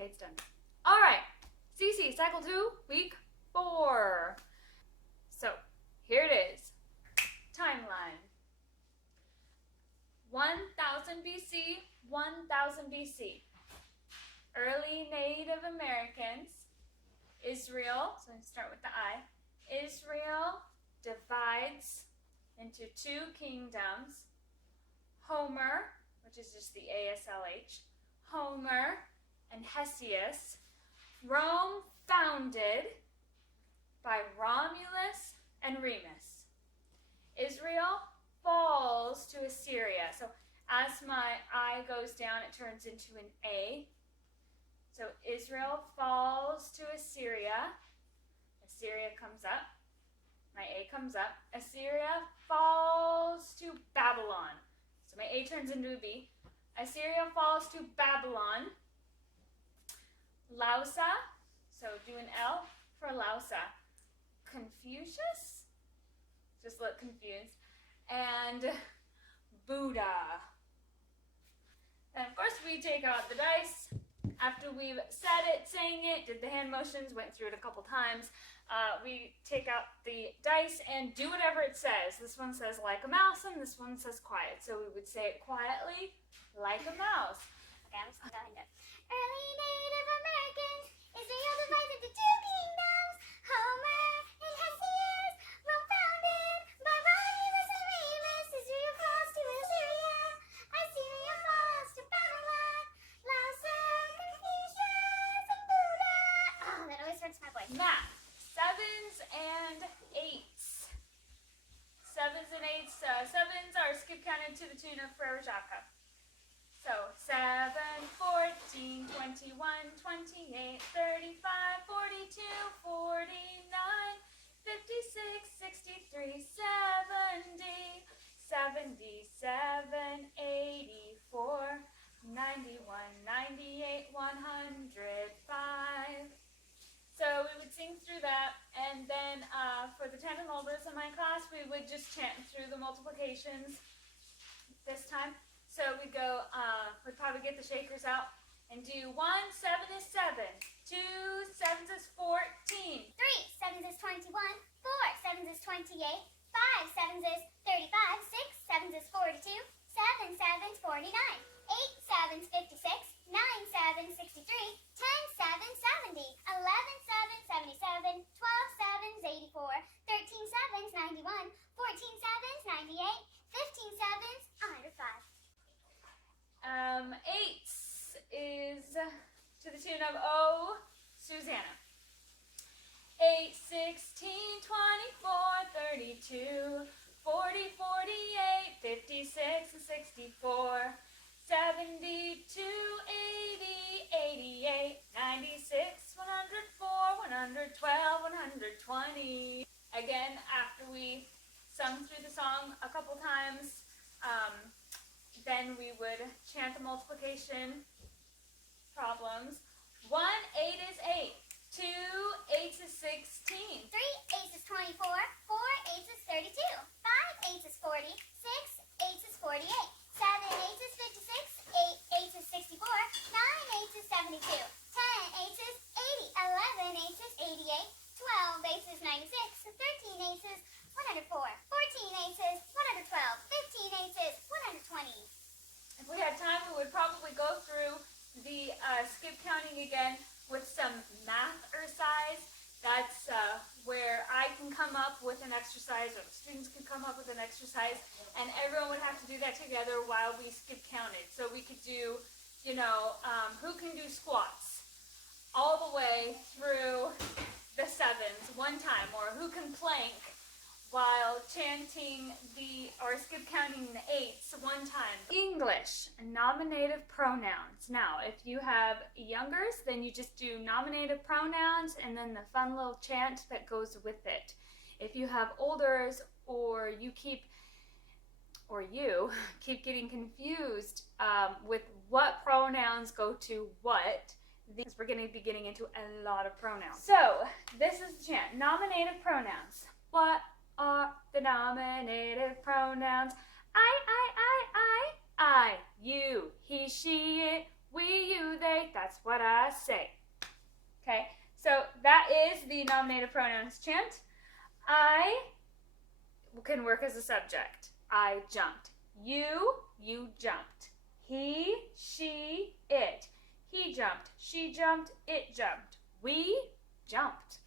Okay, it's done. All right, CC, cycle 2, week 4. So here it is. Timeline. 1000 BC, 1000 BC. Early Native Americans, Israel, so let's start with the I. Israel divides into 2 kingdoms. Homer, which is just the ASLH, Homer and Hesius. Rome founded by Romulus and Remus. Israel falls to Assyria. So as my I goes down, it turns into an A. So Israel falls to Assyria. Assyria comes up. My A comes up. Assyria falls to Babylon. So my A turns into a B. Assyria falls to Babylon. Lausa, so do an L for Lausa. Confucius, just look confused. And Buddha. And of course we take out the dice. After we've said it, sang it, did the hand motions, went through it a couple times, we take out the dice and do whatever it says. This one says like a mouse and this one says quiet. So we would say it quietly, like a mouse. Okay, I'm just going to go ahead and do it. Early Native Americans, Israel divided into 2 kingdoms. Homer and Hesius, Rome founded by Romulus and Remus. Israel falls to Assyria. Assyria falls to Babylon. Lausa, Confucius, and Buddha. Oh, that always hurts my voice. Math. 7s and 8s. 7s and 8s. 7s are skip counted to the tune of Frere Jacques. So 7, 14, 21, 28, 35, 42, 49, 56, 63, 70, 77, 84, 91, 98, 105. So we would sing through that, and then for the 10 and olders in my class, we would just chant through the multiplications this time. So we'd go, we'd probably get the shakers out and do 1, 7 is 7, 2, 7s is 14, 3 7s is 21, 4 7s is 28, 5 7s is 35, 6 7s is 42, 7 7s 49, 8 7s 56, 9 7s 63, 10 7s 70, 11 7s 77, 12 7s 84, 13 7s 91, 14 7s 98, 15 7s 105. 8s is to the tune of Oh, Susanna. 8, 16, 24, 32, 40, 48, 56, 64, 72, 80, 88, 96, 104, 112, 120. Again, after we sung through the song a couple times, then we would chant the multiplication problems. 1 8 is 8. 2 8s is 16. 3 8s is 24. 4 8s is 32. 5 8s is 40. 6 8s is 48. 7 8s is 56. 8 8s is 64. 9 8s is 72. 10 8s is 80. 11 8s is 88. 12 8s is 96. 13 8s is 104. 14 8s is 112. 15 8s is 120. If we had time, we would probably go through the skip counting again with some math exercise. That's where I can come up with an exercise, or the students can come up with an exercise, and everyone would have to do that together while we skip counted. So we could do, who can do squats all the way through the 7s one time, or who can plank while chanting or skip counting the 8s one time. English, nominative pronouns. Now, if you have youngers, then you just do nominative pronouns and then the fun little chant that goes with it. If you have olders, or you keep getting confused with what pronouns go to what, because we're going to be getting into a lot of pronouns. So, this is the chant. Nominative pronouns. What are the nominative pronouns? I, you, he, she, it. we, you, they. That's what I say. Okay, so that is the nominative pronouns chant. I can work as a subject. I jumped. You jumped. He, she, it. He jumped. She jumped. It jumped. We jumped.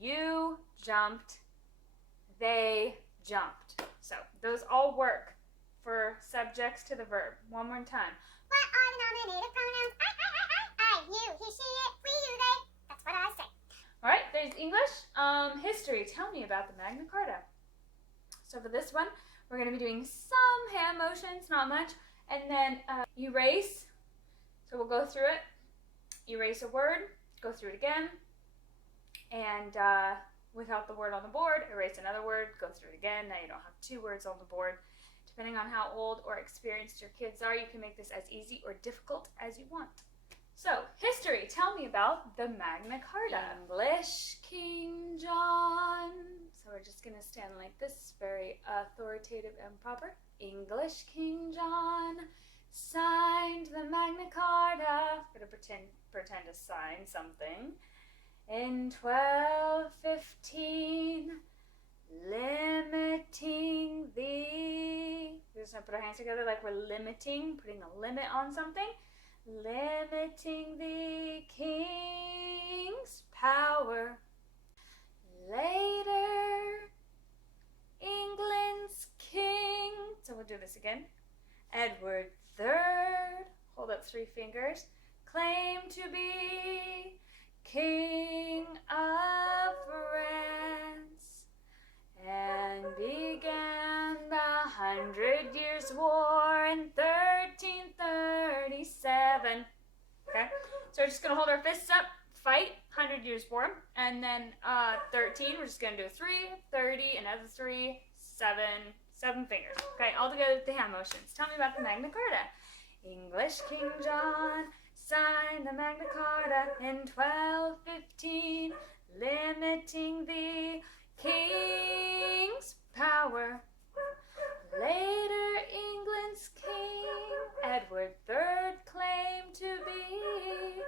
You jumped. They jumped. So those all work for subjects to the verb. One more time. What are the nominative pronouns? I, you, he, she, it, we, you, they. That's what I say. All right, there's English. History. Tell me about the Magna Carta. So for this one, we're going to be doing some hand motions, not much, and then erase. So we'll go through it. Erase a word, go through it again, and without the word on the board, erase another word, go through it again. Now you don't have two words on the board. Depending on how old or experienced your kids are, you can make this as easy or difficult as you want. So, history. Tell me about the Magna Carta. English, King John. So we're just going to stand like this, very authoritative and proper. English, King John signed the Magna Carta. I'm going to pretend to sign something. In 1215, limiting the... We're just going to put our hands together like we're limiting, putting a limit on something. Limiting the king's power. Later, England's king. So we'll do this again. Edward III, hold up 3 fingers, claimed to be King of France and began the 100 Years' War in 1337. Okay, so we're just going to hold our fists up, fight, 100 Years' War, and then 13, we're just going to do 3, 30, another 3, 7 fingers. Okay, all together with the hand motions. Tell me about the Magna Carta. English King John signed the Magna Carta in 1215, limiting the king's power. Later, England's king, Edward III, claimed to be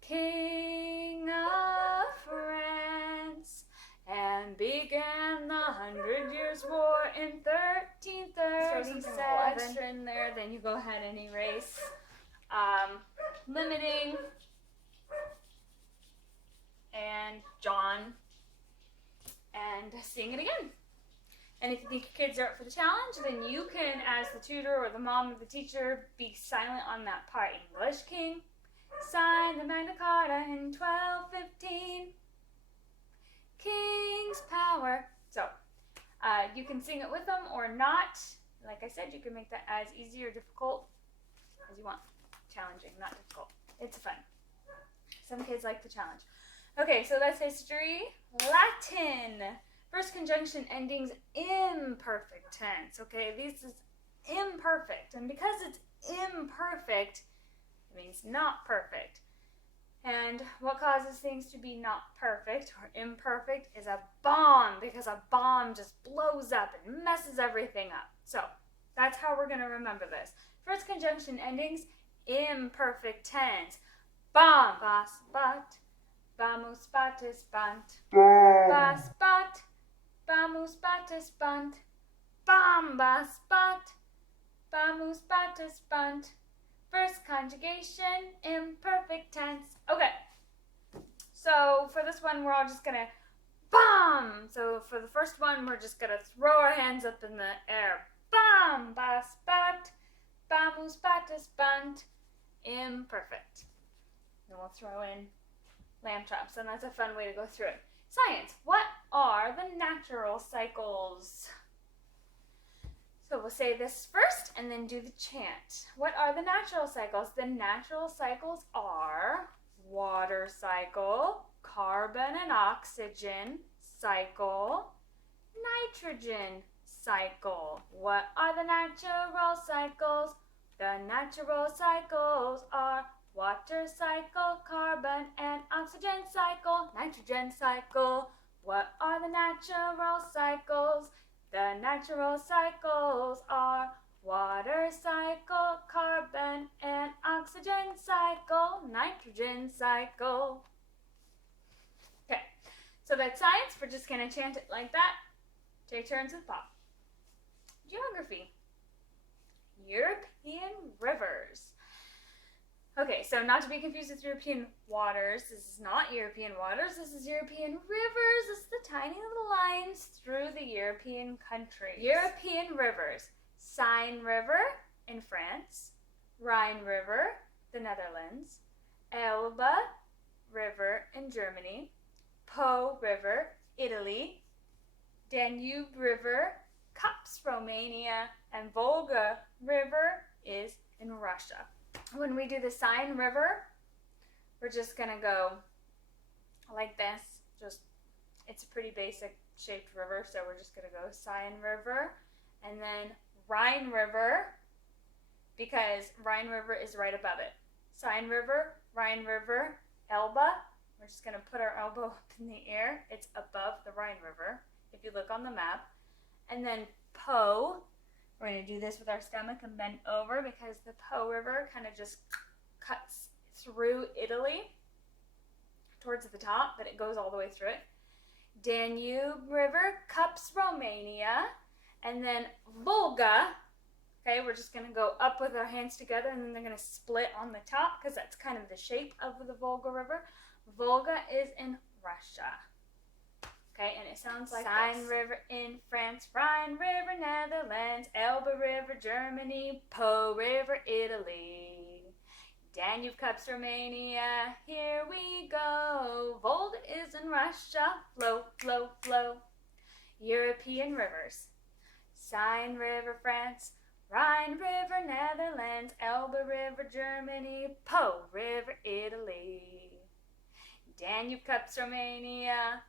King of France and began the 100 Years' War in 1337. Throw some extra in there, then you go ahead and erase. Limiting and John, and sing it again. And if you think your kids are up for the challenge, then you can, as the tutor or the mom or the teacher, be silent on that part. English King signed the Magna Carta in 1215. King's power. So, you can sing it with them or not. Like I said, you can make that as easy or difficult as you want. Challenging, not difficult. It's fun. Some kids like the challenge. Okay, so that's history. Latin. First conjunction endings imperfect tense. Okay, this is imperfect. And because it's imperfect, it means not perfect. And what causes things to be not perfect or imperfect is a bomb, because a bomb just blows up and messes everything up. So that's how we're going to remember this. First conjunction endings, imperfect tense. Bomb, bas, bat, bamus, batis, bant. Bas, bat, bamus, batis, bant. Bam, bas, bat, bamus, batis, bant. First conjugation, imperfect tense. Okay, so for this one, we're all just going to bomb. So for the first one, we're just going to throw our hands up in the air. Bam, bas, bat, bamus, batis, bant. Imperfect. Then we'll throw in lamb chops, and that's a fun way to go through it. Science. What are the natural cycles? So we'll say this first and then do the chant. What are the natural cycles? The natural cycles are water cycle, carbon and oxygen cycle, nitrogen cycle. What are the natural cycles? The natural cycles are water cycle, carbon and oxygen cycle, nitrogen cycle. What are the natural cycles? The natural cycles are water cycle, carbon and oxygen cycle, nitrogen cycle. Okay, so that's science. We're just going to chant it like that. Take turns with Pop. Geography. European rivers. Okay, so not to be confused with European waters. This is not European waters. This is European rivers. This is the tiny little lines through the European countries. European rivers. Seine River in France. Rhine River, the Netherlands. Elbe River in Germany. Po River, Italy. Danube River, Cups, Romania. And Volga River is in Russia. When we do the Seine River, we're just going to go like this. It's a pretty basic shaped river, so we're just going to go Seine River. And then Rhine River, because Rhine River is right above it. Seine River, Rhine River, Elbe. We're just going to put our elbow up in the air. It's above the Rhine River, if you look on the map. And then Po. We're going to do this with our stomach and bend over because the Po River kind of just cuts through Italy towards the top, but it goes all the way through it. Danube River cups Romania. And then Volga. Okay, we're just going to go up with our hands together and then they're going to split on the top because that's kind of the shape of the Volga River. Volga is in Russia. Okay, and it sounds like Seine River in France, Rhine River, Netherlands, Elbe River, Germany, Po River, Italy. Danube cups Romania, here we go. Volga is in Russia, flow, flow, flow. European rivers. Seine River, France, Rhine River, Netherlands, Elbe River, Germany, Po River, Italy. Danube cups Romania,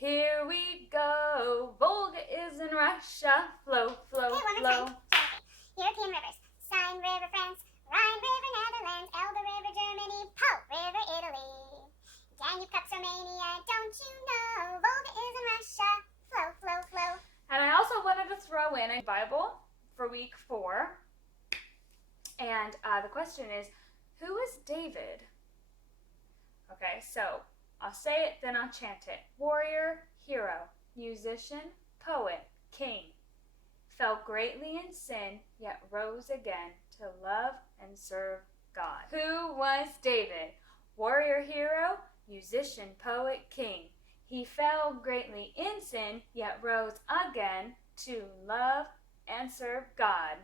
here we go. Volga is in Russia. Flow, flow, okay, flow. European rivers. Seine River, France. Rhine River, Netherlands. Elbe River, Germany. Po River, Italy. Danube cups Romania. Don't you know? Volga is in Russia. Flow, flow, flow. And I also wanted to throw in a Bible for week 4. And the question is, who is David? Okay, so I'll say it, then I'll chant it. Warrior, hero, musician, poet, king. Fell greatly in sin, yet rose again to love and serve God. Who was David? Warrior, hero, musician, poet, king. He fell greatly in sin, yet rose again to love and serve God.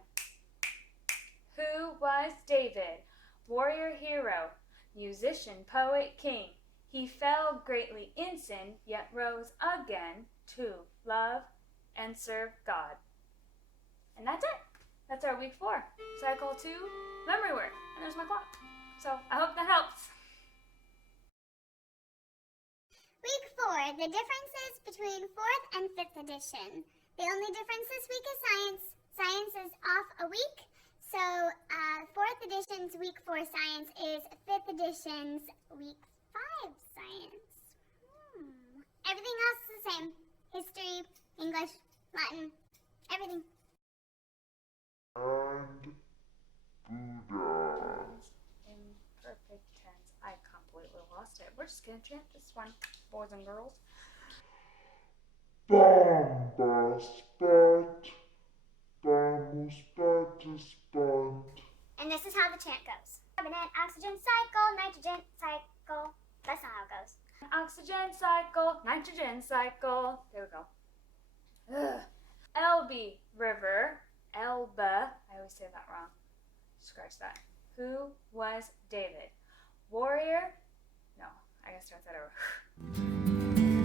Who was David? Warrior, hero, musician, poet, king. He fell greatly in sin, yet rose again to love and serve God. And that's it. That's our week 4. Cycle 2, memory work. And there's my clock. So I hope that helps. Week 4, the differences between 4th and 5th edition. The only difference this week is science. Science is off a week. So 4th edition's week 4 science is 5th edition's week 5 science. Everything else is the same. History, English, Latin, everything. And Buddha. Imperfect tense. I completely lost it. We're just going to chant this one, boys and girls. Bomba spat, vamos participant. And this is how the chant goes. Carbon and oxygen cycle, nitrogen cycle. That's not how it goes. Oxygen cycle, nitrogen cycle. There we go. Ugh. Elbe River. Elbe. I always say that wrong. Scratch that. Who was David? Warrior. No, I gotta start that over.